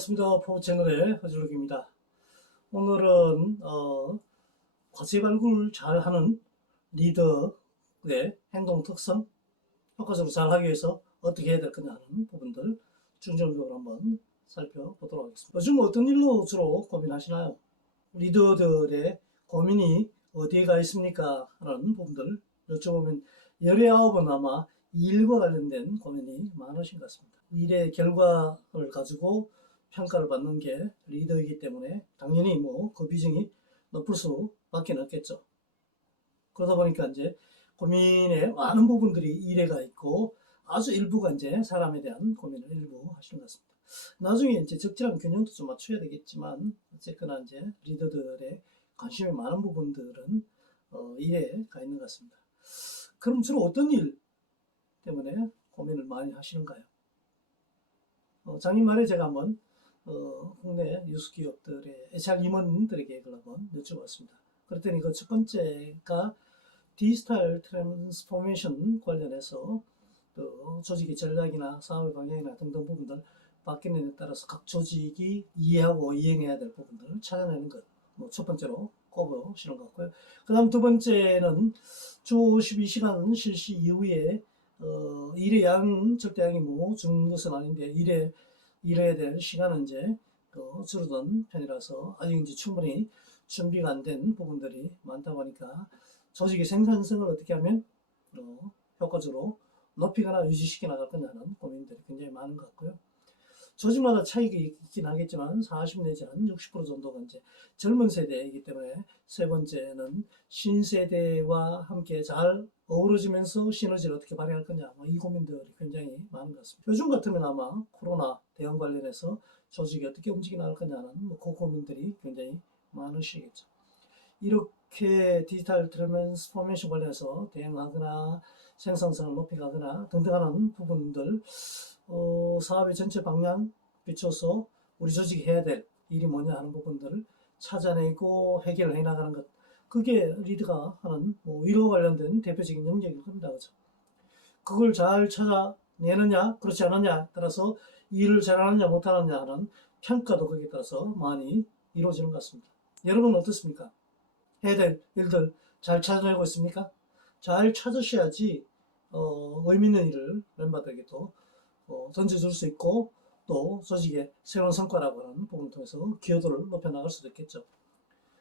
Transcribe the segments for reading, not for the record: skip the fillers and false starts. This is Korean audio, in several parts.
반갑습니다. 포브채널의 허준욱입니다. 오늘은 과제 발굴 잘하는 리더의 행동 특성, 효과적으로 잘하기 위해서 어떻게 해야 될 거냐 하는 부분들 중점적으로 한번 살펴보도록 하겠습니다. 요즘 어떤 일로 주로 고민하시나요? 리더들의 고민이 어디에 가 있습니까? 하는 부분들 여쭤보면 19은 아마 일과 관련된 고민이 많으신 것 같습니다. 일의 결과를 가지고 평가를 받는 게 리더이기 때문에 당연히 그 비중이 높을 수밖에 없겠죠. 그러다 보니까 이제 고민의 많은 부분들이 일에 가 있고 아주 일부가 이제 사람에 대한 고민을 일부 하시는 것 같습니다. 나중에 이제 적절한 균형도 좀 맞춰야 되겠지만 어쨌거나 이제 리더들의 관심이 많은 부분들은 일에 가 있는 것 같습니다. 그럼 주로 어떤 일 때문에 고민을 많이 하시는가요? 작년 말에 제가 한번 국내 유수 기업들의 HR 임원들에게 그걸 한번 여쭤봤습니다. 그랬더니 그 첫 번째가 디지털 트랜스포메이션 관련해서 조직의 전략이나 사업의 방향이나 등등 부분들 바뀌는 데 따라서 각 조직이 이해하고 이행해야 될 부분들을 찾아내는 것, 첫 번째로 꼽으시는 것 같고요. 그 다음 두 번째는 주 52시간 실시 이후에 일의 양, 절대량이 적은 것은 아닌데 일해야 될 시간은 이제 줄어든 편이라서 아직 이제 충분히 준비가 안 된 부분들이 많다 보니까 조직의 생산성을 어떻게 하면 효과적으로 높이거나 유지시켜 나갈 거냐는 고민들이 굉장히 많은 것 같고요. 조직마다 차이가 있긴 하겠지만 40 내지 한 60% 정도가 이제 젊은 세대이기 때문에 세 번째는 신세대와 함께 잘 어우러지면서 시너지를 어떻게 발휘할 거냐 이 고민들이 굉장히 많은 것 같습니다. 요즘 같으면 아마 코로나 대응 관련해서 조직이 어떻게 움직여 나갈 거냐는 그 고민들이 굉장히 많으시겠죠. 이렇게 디지털 트랜스포메이션 관련해서 대응하거나 생산성을 높이가거나 등등 하는 부분들 사업의 전체 방향 비춰서 우리 조직이 해야 될 일이 뭐냐 하는 부분들을 찾아내고 해결을 해나가는 것, 그게 리드가 하는 일과 관련된 대표적인 영역일 겁니다. 그죠? 그걸 잘 찾아내느냐 그렇지 않느냐에 따라서 일을 잘하느냐 못하느냐 하는 평가도 거기에 따라서 많이 이루어지는 것 같습니다. 여러분은 어떻습니까? 해야 될 일들 잘 찾아내고 있습니까? 잘 찾으셔야지 의미 있는 일을 멤버들에게 또 던져줄 수 있고 또 조직의 새로운 성과라고 하는 부분을 통해서 기여도를 높여나갈 수도 있겠죠.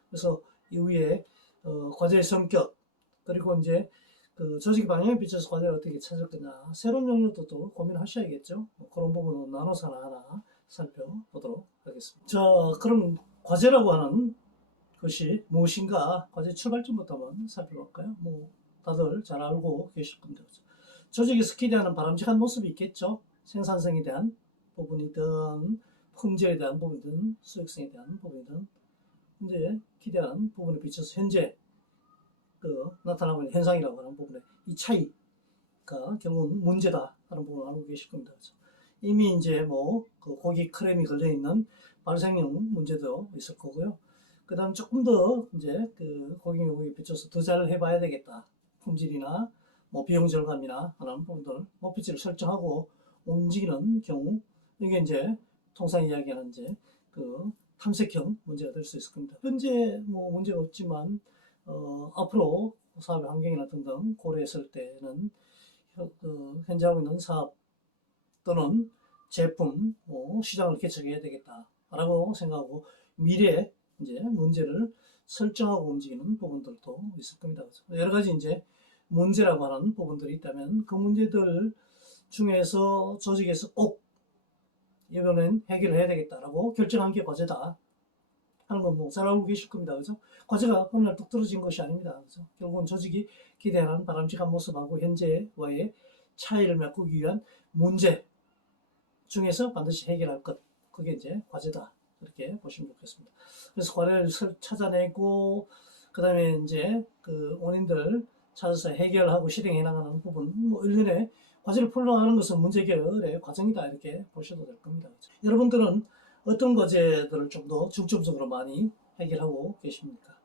그래서 이후에 과제의 성격 그리고 이제 그 조직 방향에 비춰서 과제를 어떻게 찾을 거냐 새로운 영역도 또 고민하셔야겠죠. 그런 부분은 나눠서 하나하나 살펴보도록 하겠습니다. 자, 그럼 과제라고 하는 것이 무엇인가 과제 출발점부터 한번 살펴볼까요? 다들 잘 알고 계실 겁니다. 조직의 스킬에 대한 바람직한 모습이 있겠죠. 생산성에 대한 부분이든 품질에 대한 부분이든 수익성에 대한 부분이든 이제 기대하는 부분에 비춰서 현재 나타나고 있는 현상이라고 하는 부분에 이 차이가 결국은 문제다 하는 부분을 알고 계실 겁니다. 그렇죠? 이미 이제 그 고기 크렘이 걸려 있는 발생형 문제도 있을 거고요. 그 다음 조금 더 이제 고객 요구에 비춰서 더 잘 해봐야 되겠다. 품질이나 비용 절감이나 하는 부분들 목표치를 설정하고 움직이는 경우 이게 이제 통상 이야기하는 이제 탐색형 문제가 될 수 있을 겁니다. 현재 문제가 없지만 앞으로 사업의 환경이나 등등 고려했을 때는 현재 하고 있는 사업 또는 제품 시장을 개척해야 되겠다라고 생각하고 미래에 이제 문제를 설정하고 움직이는 부분들도 있을 겁니다. 여러 가지 이제 문제라고 하는 부분들이 있다면 그 문제들 중에서 조직에서 꼭 이번엔 해결해야 되겠다라고 결정한 게 과제다 하는 건 잘 알고 계실 겁니다. 그죠? 과제가 어느 날 뚝 떨어진 것이 아닙니다. 그죠? 결국은 조직이 기대하는 바람직한 모습하고 현재와의 차이를 메꾸기 위한 문제 중에서 반드시 해결할 것, 그게 이제 과제다. 그렇게 보시면 좋겠습니다. 그래서 과제를 찾아내고 그 다음에 이제 원인들 찾아서 해결하고 실행해 나가는 부분, 일련의 과제를 풀어나가는 것은 문제 해결의 과정이다 이렇게 보셔도 될 겁니다. 그렇죠? 여러분들은 어떤 과제들을 좀 더 중점적으로 많이 해결하고 계십니까?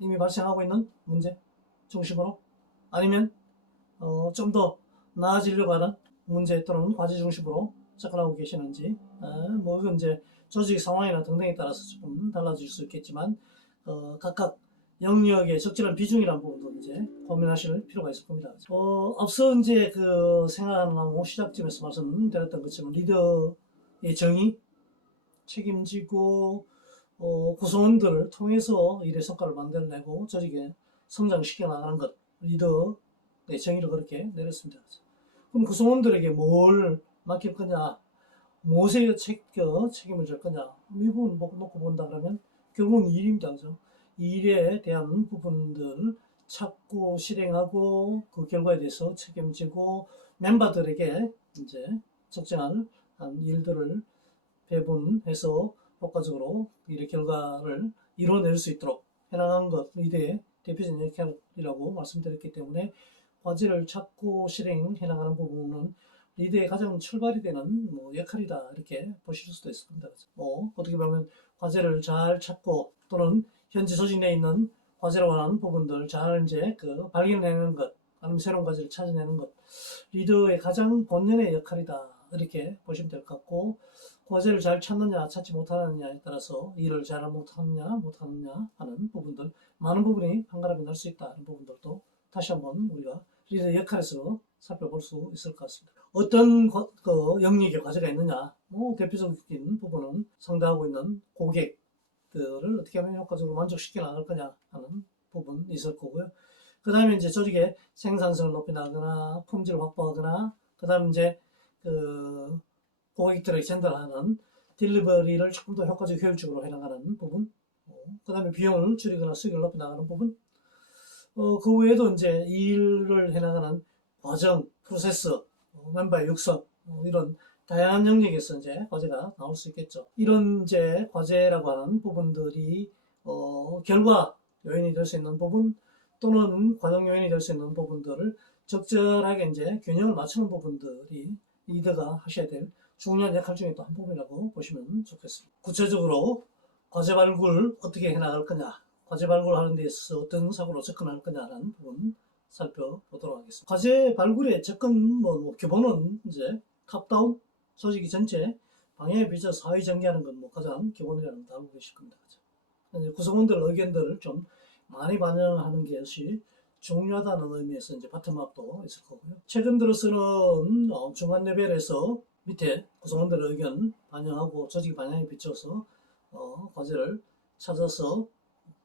이미 발생하고 있는 문제 중심으로 아니면 좀 더 나아지려고 하는 문제 또는 과제 중심으로 접근하고 계시는지, 뭐 이건 이제 조직 상황이나 등등에 따라서 조금 달라질 수 있겠지만 각각 영역의 적절한 비중이라는 부분도 이제 고민하실 필요가 있을 겁니다. 앞서 이제 그 생각나무 시작점에서 말씀드렸던 것처럼 리더의 정의, 책임지고 구성원들을 통해서 일의 성과를 만들어내고 조직에 성장시켜 나가는 것, 리더의 정의를 그렇게 내렸습니다. 그럼 구성원들에게 뭘 맡길 거냐, 무엇에 책임을 질 거냐, 이 부분을 놓고 본다 그러면 결국은 일입니다. 그죠? 이 일에 대한 부분들 찾고 실행하고 그 결과에 대해서 책임지고 멤버들에게 이제 적정한 일들을 배분해서 효과적으로 일의 결과를 이뤄낼 수 있도록 해나가는 것, 리더의 대표적인 역할이라고 말씀드렸기 때문에 과제를 찾고 실행해 나가는 부분은 리더의 가장 출발이 되는 역할이다 이렇게 보실 수도 있습니다. 어떻게 보면 과제를 잘 찾고 또는 현재 조직 내에 있는 과제라고 하는 부분들 잘 이제 그 발견해내는 것, 아니면 새로운 과제를 찾아내는 것, 리더의 가장 본연의 역할이다 이렇게 보시면 될 것 같고, 과제를 잘 찾느냐 찾지 못하느냐에 따라서 일을 잘 못하느냐 못하느냐 하는 부분들, 많은 부분이 한가람이 날 수 있다는 부분들도 다시 한번 우리가 리더의 역할에서 살펴볼 수 있을 것 같습니다. 어떤 그 영역의 과제가 있느냐, 대표적인 부분은 상대하고 있는 고객들을 어떻게 하면 효과적으로 만족시켜 나갈 거냐 하는 부분이 있을 거고요. 그 다음에 이제 조직의 생산성을 높여 나가거나 품질을 확보하거나, 그 다음에 이제 그 고객들에게 전달하는 딜리버리를 조금 더 효과적 효율적으로 해나가는 부분, 그 다음에 비용을 줄이거나 수익을 높여 나가는 부분, 그 외에도 이제 일을 해나가는 과정, 프로세스, 멤버의 육성, 이런 다양한 영역에서 이제 과제가 나올 수 있겠죠. 이런 이제 과제라고 하는 부분들이 결과 요인이 될 수 있는 부분 또는 과정 요인이 될 수 있는 부분들을 적절하게 이제 균형을 맞추는 부분들이 리더가 하셔야 될 중요한 역할 중에 또 한 부분이라고 보시면 좋겠습니다. 구체적으로 과제 발굴 어떻게 해나갈 거냐, 과제 발굴하는 데 있어서 어떤 사고로 접근할 거냐라는 부분 살펴보도록 하겠습니다. 과제 발굴의 접근 기본은 이제 탑다운, 조직이 전체 방향에 비춰 사회 전개하는 건 가장 기본이라는 걸 알고 계실 겁니다. 구성원들 의견들을 좀 많이 반영하는 것이 중요하다는 의미에서 이제 바텀업도 있을 거고요. 최근 들어서는 중간 레벨에서 밑에 구성원들의 의견 반영하고 조직 방향에 비춰서 과제를 찾아서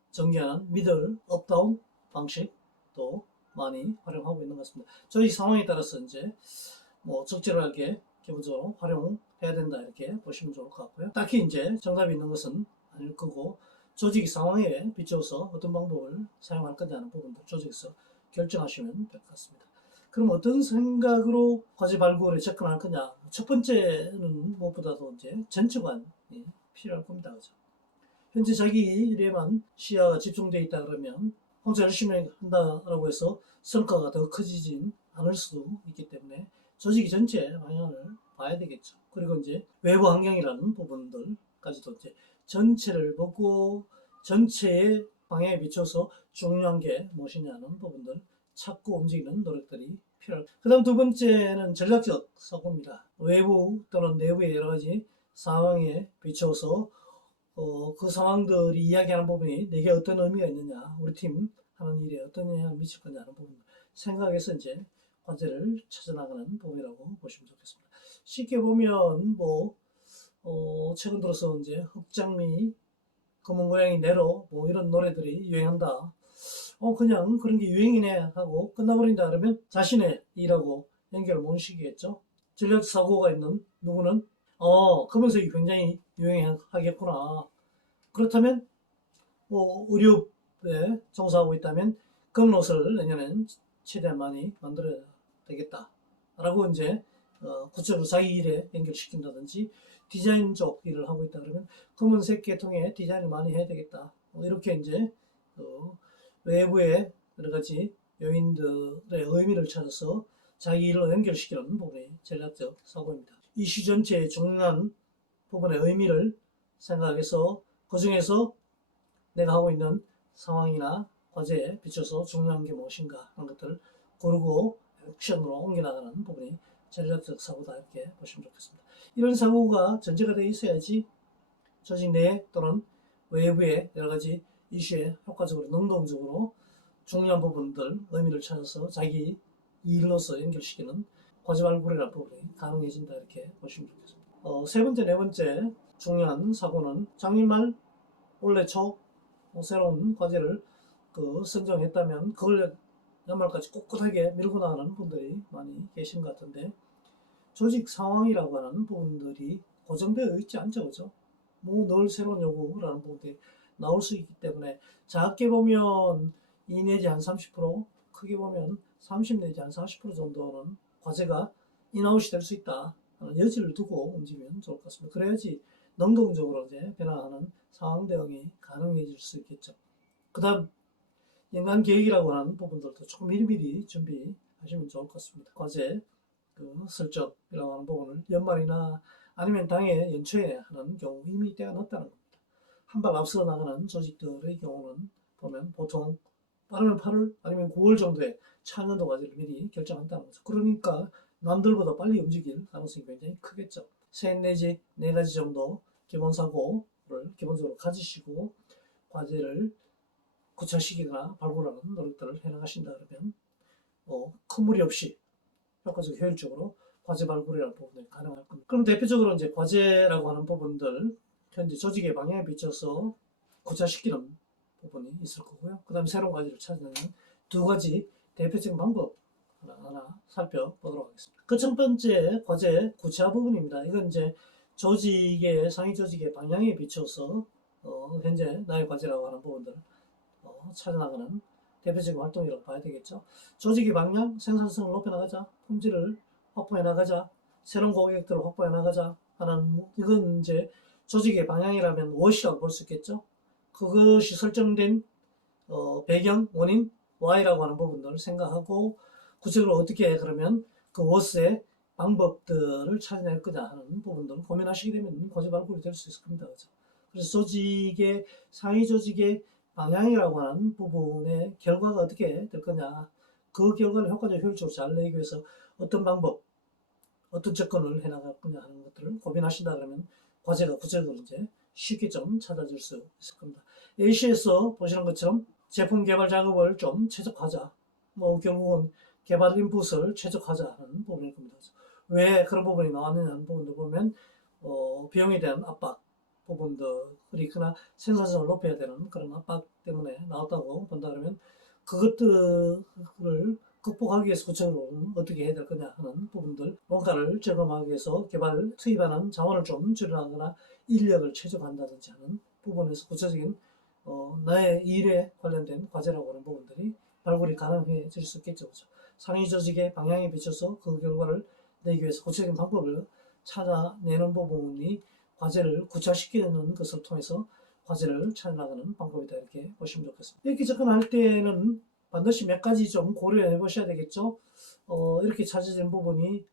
전개하는 미들 업다운 방식도 많이 활용하고 있는 것 같습니다. 저희 상황에 따라서 이제 적절하게 기본적으로 활용해야 된다 이렇게 보시면 좋을 것 같고요. 딱히 이제 정답이 있는 것은 아닐 거고, 조직 상황에 비춰서 어떤 방법을 사용할 거냐는 부분도 조직에서 결정하시면 될 것 같습니다. 그럼 어떤 생각으로 과제 발굴에 접근할 거냐? 첫 번째는 무엇보다도 이제 전체관이 필요할 겁니다. 그죠? 현재 자기 일에만 시야가 집중되어 있다 그러면 혼자 열심히 한다라고 해서 성과가 더 커지진 않을 수도 있기 때문에 조직이 전체 방향을 봐야 되겠죠. 그리고 이제 외부 환경이라는 부분들까지도 이제 전체를 보고 전체의 방향에 비춰서 중요한 게 무엇이냐는 부분들 찾고 움직이는 노력들이 필요할. 그 다음 두 번째는 전략적 사고입니다. 외부 또는 내부의 여러 가지 상황에 비춰서 그 상황들이 이야기하는 부분이 내게 어떤 의미가 있느냐, 우리 팀 하는 일에 어떤 영향을 미칠 거냐는 부분 생각해서 이제 과제를 찾아나가는 부분이라고 보시면 좋겠습니다. 쉽게 보면 최근 들어서 이제 흑장미, 검은 고양이 네로 이런 노래들이 유행한다. 그냥 그런 게 유행이네 하고 끝나버린다 그러면 자신의 일하고 연결을 못 시키겠죠. 전략 사고가 있는 누구는 검은색이 굉장히 유행하겠구나. 그렇다면 의료에 종사하고 있다면 검은 옷을 내년엔 최대한 많이 만들어야 되겠다 라고 이제 구체적으로 자기 일에 연결시킨다든지, 디자인 쪽 일을 하고 있다 그러면 검은색 계통의 디자인을 많이 해야 되겠다, 이렇게 이제 외부의 여러 가지 요인들의 의미를 찾아서 자기 일을 연결시키는 부분이 전략적 사고입니다. 이슈 전체의 중요한 부분의 의미를 생각해서 그 중에서 내가 하고 있는 상황이나 과제에 비춰서 중요한 게 무엇인가 하는 것들을 고르고 액션으로 옮겨나가는 부분이 전략적 사고다 이렇게 보시면 좋겠습니다. 이런 사고가 전제가 되어 있어야지 조직 내 또는 외부의 여러 가지 이슈에 효과적으로 능동적으로 중요한 부분들 의미를 찾아서 자기 일로서 연결시키는 과제발굴이라는 부분이 가능해진다 이렇게 보시면 좋겠습니다. 세 번째, 네 번째 중요한 사고는 작년 말 올해 초 새로운 과제를 선정했다면 그걸 연말까지 꿋꿋하게 밀고 나가는 분들이 많이 계신 것 같은데 조직 상황이라고 하는 부분들이 고정되어 있지 않죠, 그죠? 뭐 늘 새로운 요구라는 부분들이 나올 수 있기 때문에 작게 보면 2 내지 한 30%, 크게 보면 30 내지 한 40% 정도는 과제가 인아웃이 될 수 있다 하는 여지를 두고 움직이면 좋을 것 같습니다. 그래야지 능동적으로 이제 변화하는 상황 대응이 가능해질 수 있겠죠. 그 다음 연간 계획이라고 하는 부분들도 조금 미리미리 준비하시면 좋을 것 같습니다. 과제 설정이라고 하는 부분을 연말이나 아니면 당해 연초에 하는 경우 이미 때가 늦다는 겁니다. 한 발 앞서 나가는 조직들의 경우는 보면 보통 빠르면 8월 아니면 9월 정도에 차년도 과제를 미리 결정한다는 거죠. 그러니까 남들보다 빨리 움직일 가능성이 굉장히 크겠죠. 세 내지 네 가지 정도 기본 사고를 기본적으로 가지시고 과제를 구체시키거나 발굴하는 노력들을 해나가신다 그러면 큰 무리 없이 효과적 효율적으로 과제 발굴이라는 부분이 가능할 겁니다. 그럼 대표적으로 이제 과제라고 하는 부분들 현재 조직의 방향에 비춰서 구체시키는 부분이 있을 거고요. 그 다음에 새로운 과제를 찾아내는 두 가지 대표적인 방법 하나 살펴보도록 하겠습니다. 그 첫 번째 과제 구체화 부분입니다. 이건 이제 조직의 상위 조직의 방향에 비춰서 현재 나의 과제라고 하는 부분들을 찾아나가는 대표적인 활동이라고 봐야 되겠죠. 조직의 방향, 생산성을 높여나가자, 품질을 확보해나가자, 새로운 고객들을 확보해나가자 하는 이건 이제 조직의 방향이라면 무엇이라고 볼 수 있겠죠. 그것이 설정된 배경, 원인, Y라고 하는 부분들을 생각하고 구체적으로 어떻게 그러면 그 워스의 방법들을 찾아낼 거냐 하는 부분들을 고민하시게 되면 과제 발굴이 될 수 있을 겁니다. 그렇죠? 그래서 조직의 상위 조직의 방향이라고 하는 부분의 결과가 어떻게 될 거냐 그 결과를 효과적으로 효율적으로 잘 내기 위해서 어떤 방법 어떤 접근을 해나갈 거냐 하는 것들을 고민하신다 그러면 과제가 구체적으로 이제 쉽게 좀 찾아질 수 있을 겁니다. AC에서 보시는 것처럼 제품 개발 작업을 좀 최적화하자. 뭐 결국은 개발 인풋을 최적화하자는 부분일 겁니다. 왜 그런 부분이 나왔느냐 하는 부분도 보면 비용에 대한 압박 부분들이 있거나 생산성을 높여야 되는 그런 압박 때문에 나왔다고 본다 그러면 그것들을 극복하기 위해서 구체적으로 어떻게 해야 될 거냐 하는 부분들 원가를 절감하기 위해서 개발 투입하는 자원을 좀 줄여나가거나 인력을 최적화한다든지 하는 부분에서 구체적인 나의 일에 관련된 과제라고 하는 부분들이 발굴이 가능해질 수 있겠죠. 그렇죠? 상위 조직의 방향에 비춰서 그 결과를 내기 위해서 구체적인 방법을 찾아내는 부분이 과제를 구체화시키는 것을 통해서 과제를 찾아나가는 방법이다 이렇게 보시면 좋겠습니다. 이렇게 접근할 때는 반드시 몇 가지 좀 고려해 보셔야 되겠죠. 이렇게 찾아진 부분이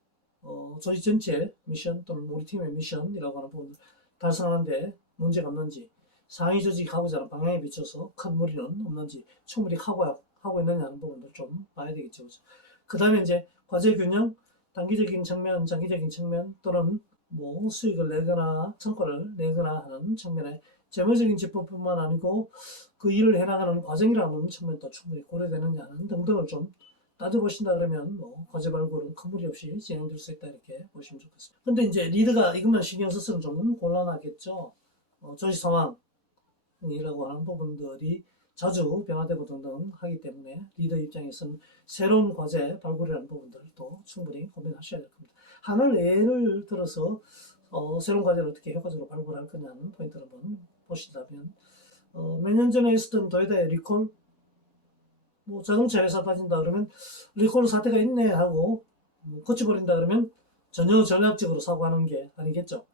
조직 전체 미션 또는 우리 팀의 미션이라고 하는 부분을 달성하는데 문제가 없는지 상위 조직이 하고자 하는 방향에 비춰서 큰 무리는 없는지 충분히 하고 있느냐 하는 부분을 좀 봐야 되겠죠. 그 다음에 이제 과제 균형, 단기적인 측면, 장기적인 측면 또는 뭐 수익을 내거나 성과를 내거나 하는 측면에 재무적인 지표뿐만 아니고 그 일을 해나가는 과정이라는 측면도 충분히 고려되느냐는 등등을 좀 따져보신다 그러면 뭐 과제 발굴은 큰 무리 없이 진행될 수 있다 이렇게 보시면 좋겠습니다. 근데 이제 리드가 이것만 신경 써서는 좀 곤란하겠죠. 조직 상황이라고 하는 부분들이 자주 변화되고 등등 하기 때문에 리더 입장에서는 새로운 과제 발굴이라는 부분들을 또 충분히 고민하셔야 될 겁니다. 하나를 예를 들어서 새로운 과제를 어떻게 효과적으로 발굴할 거냐는 포인트를 한번 보시자면 몇 년 전에 있었던 도요타의 리콜 뭐 자동차 회사 따진다 그러면 리콜 사태가 있네 하고 고쳐버린다 그러면 전혀 전략적으로 사고하는 게 아니겠죠.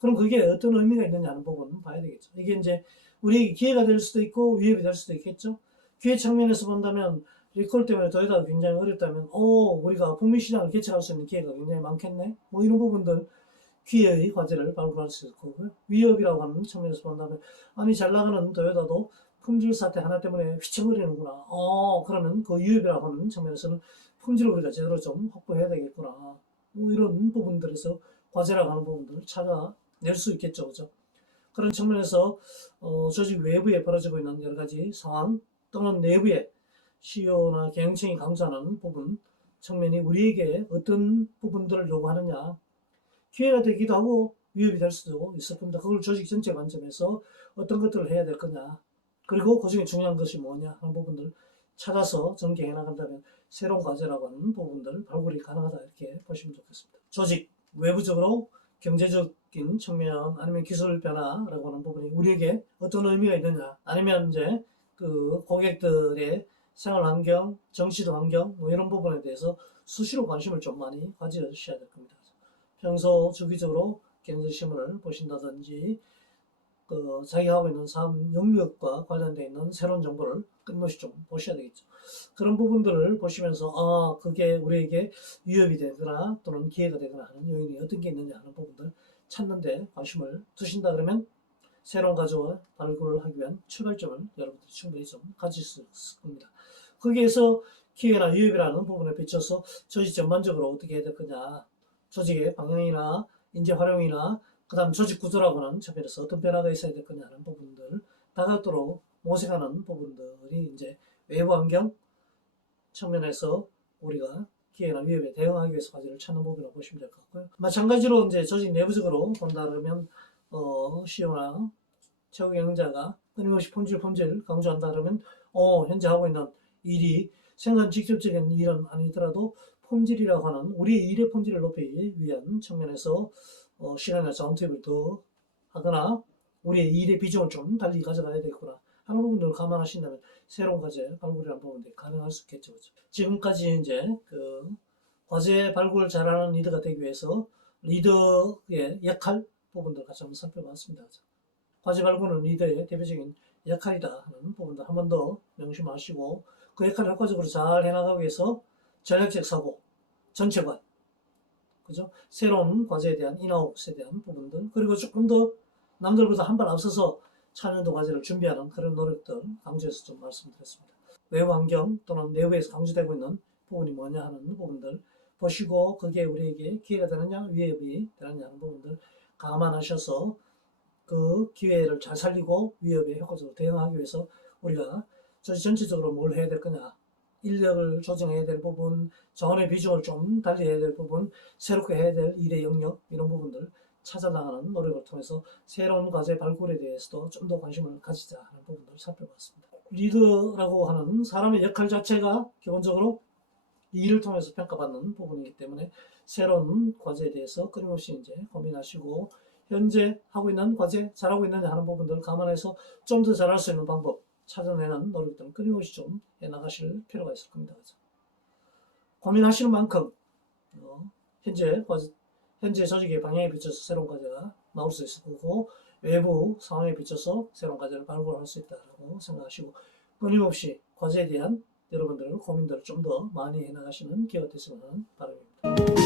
그럼 그게 어떤 의미가 있느냐 하는 부분은 봐야 되겠죠. 이게 이제 우리에게 기회가 될 수도 있고 위협이 될 수도 있겠죠. 기회 측면에서 본다면 리콜 때문에 도요타가 굉장히 어렵다면 우리가 북미 시장을 개척할 수 있는 기회가 굉장히 많겠네. 뭐 이런 부분들 기회의 과제를 발굴할 수 있을 거고요. 위협이라고 하는 측면에서 본다면 아니 잘 나가는 도요타도 품질 사태 하나 때문에 휘청거리는구나. 그러면 그 위협이라고 하는 측면에서는 품질을 우리가 제대로 좀 확보해야 되겠구나. 뭐 이런 부분들에서 과제라고 하는 부분들을 찾아낼 수 있겠죠. 그죠? 그런 측면에서 조직 외부에 벌어지고 있는 여러 가지 상황 또는 내부에 CEO나 경영층이 강조하는 부분 측면이 우리에게 어떤 부분들을 요구하느냐 기회가 되기도 하고 위협이 될 수도 있을 겁니다. 그걸 조직 전체 관점에서 어떤 것들을 해야 될 거냐 그리고 그 중에 중요한 것이 뭐냐 하는 부분들 찾아서 전개해 나간다면 새로운 과제라고 하는 부분들 발굴이 가능하다 이렇게 보시면 좋겠습니다. 조직 외부적으로 경제적인 측면 아니면 기술 변화라고 하는 부분이 우리에게 어떤 의미가 있느냐 아니면 이제 그 고객들의 생활 환경, 정치도 환경 뭐 이런 부분에 대해서 수시로 관심을 좀 많이 가지셔야 될 겁니다. 평소 주기적으로 경제신문을 보신다든지 자기가 하고 있는 사업 영역과 관련되어 있는 새로운 정보를 끊임없이 좀 보셔야 되겠죠. 그런 부분들을 보시면서 그게 우리에게 위협이 되거나 또는 기회가 되거나 하는 요인이 어떤 게 있느냐 하는 부분들 찾는데 관심을 두신다 그러면 새로운 가져와 발굴을 하기 위한 출발점을 여러분들이 충분히 좀 가질 수 있을 겁니다. 거기에서 기회나 위협이라는 부분에 비춰서 조직 전반적으로 어떻게 해야 될 거냐 조직의 방향이나 인재 활용이나 그 다음 조직 구조라고 하는 측면에서 어떤 변화가 있어야 될 거냐 하는 부분들 다각도로 모색하는 부분들이 이제 외부 환경 측면에서 우리가 기회나 위협에 대응하기 위해서 과제를 찾는 부분이라고 보시면 될 것 같고요. 마찬가지로 이제 조직 내부적으로 본다 그러면 CEO나 최고 경영자가 끊임없이 품질 강조한다 그러면 현재 하고 있는 일이 생산 직접적인 일은 아니더라도 품질이라고 하는 우리의 일의 품질을 높이기 위한 측면에서 시간이나 자원 투입을 더 하거나 우리의 일의 비중을 좀 달리 가져가야 되겠구나 하는 부분들을 감안하신다면 새로운 과제 발굴이라는 부분들이 가능할 수 있겠죠. 그렇죠? 지금까지 이제 그 과제 발굴 잘하는 리더가 되기 위해서 리더의 역할 부분들 같이 한번 살펴봤습니다. 그렇죠? 과제 발굴은 리더의 대표적인 역할이다 하는 부분들 한 번 더 명심하시고 그 역할을 효과적으로 잘 해나가기 위해서 전략적 사고, 전체관, 그죠? 새로운 과제에 대한 인아웃에 대한 부분들 그리고 조금 더 남들보다 한 발 앞서서 차년도 과제를 준비하는 그런 노력들 강조해서 좀 말씀드렸습니다. 외부 환경 또는 내부에서 강조되고 있는 부분이 뭐냐 하는 부분들 보시고 그게 우리에게 기회가 되느냐 위협이 되느냐 하는 부분들 감안하셔서 그 기회를 잘 살리고 위협에 효과적으로 대응하기 위해서 우리가 전체적으로 뭘 해야 될 거냐 인력을 조정해야 될 부분 자원의 비중을 좀 달리 해야 될 부분 새롭게 해야 될 일의 영역 이런 부분들 찾아나가는 노력을 통해서 새로운 과제 발굴에 대해서도 좀 더 관심을 가지자 하는 부분들을 살펴봤습니다. 리더라고 하는 사람의 역할 자체가 기본적으로 일을 통해서 평가받는 부분이기 때문에 새로운 과제에 대해서 끊임없이 이제 고민하시고 현재 하고 있는 과제 잘하고 있느냐 하는 부분들을 감안해서 좀 더 잘할 수 있는 방법 찾아내는 노력들은 끊임없이 좀 해나가실 필요가 있을 겁니다. 고민하시는 만큼 현재 조직의 방향에 비춰서 새로운 과제가 나올 수 있을 거고 외부 상황에 비춰서 새로운 과제를 발굴할 수 있다고 생각하시고 끊임없이 과제에 대한 여러분들의 고민들을 좀 더 많이 해나가시는 기회가 됐으면 하는 바람입니다.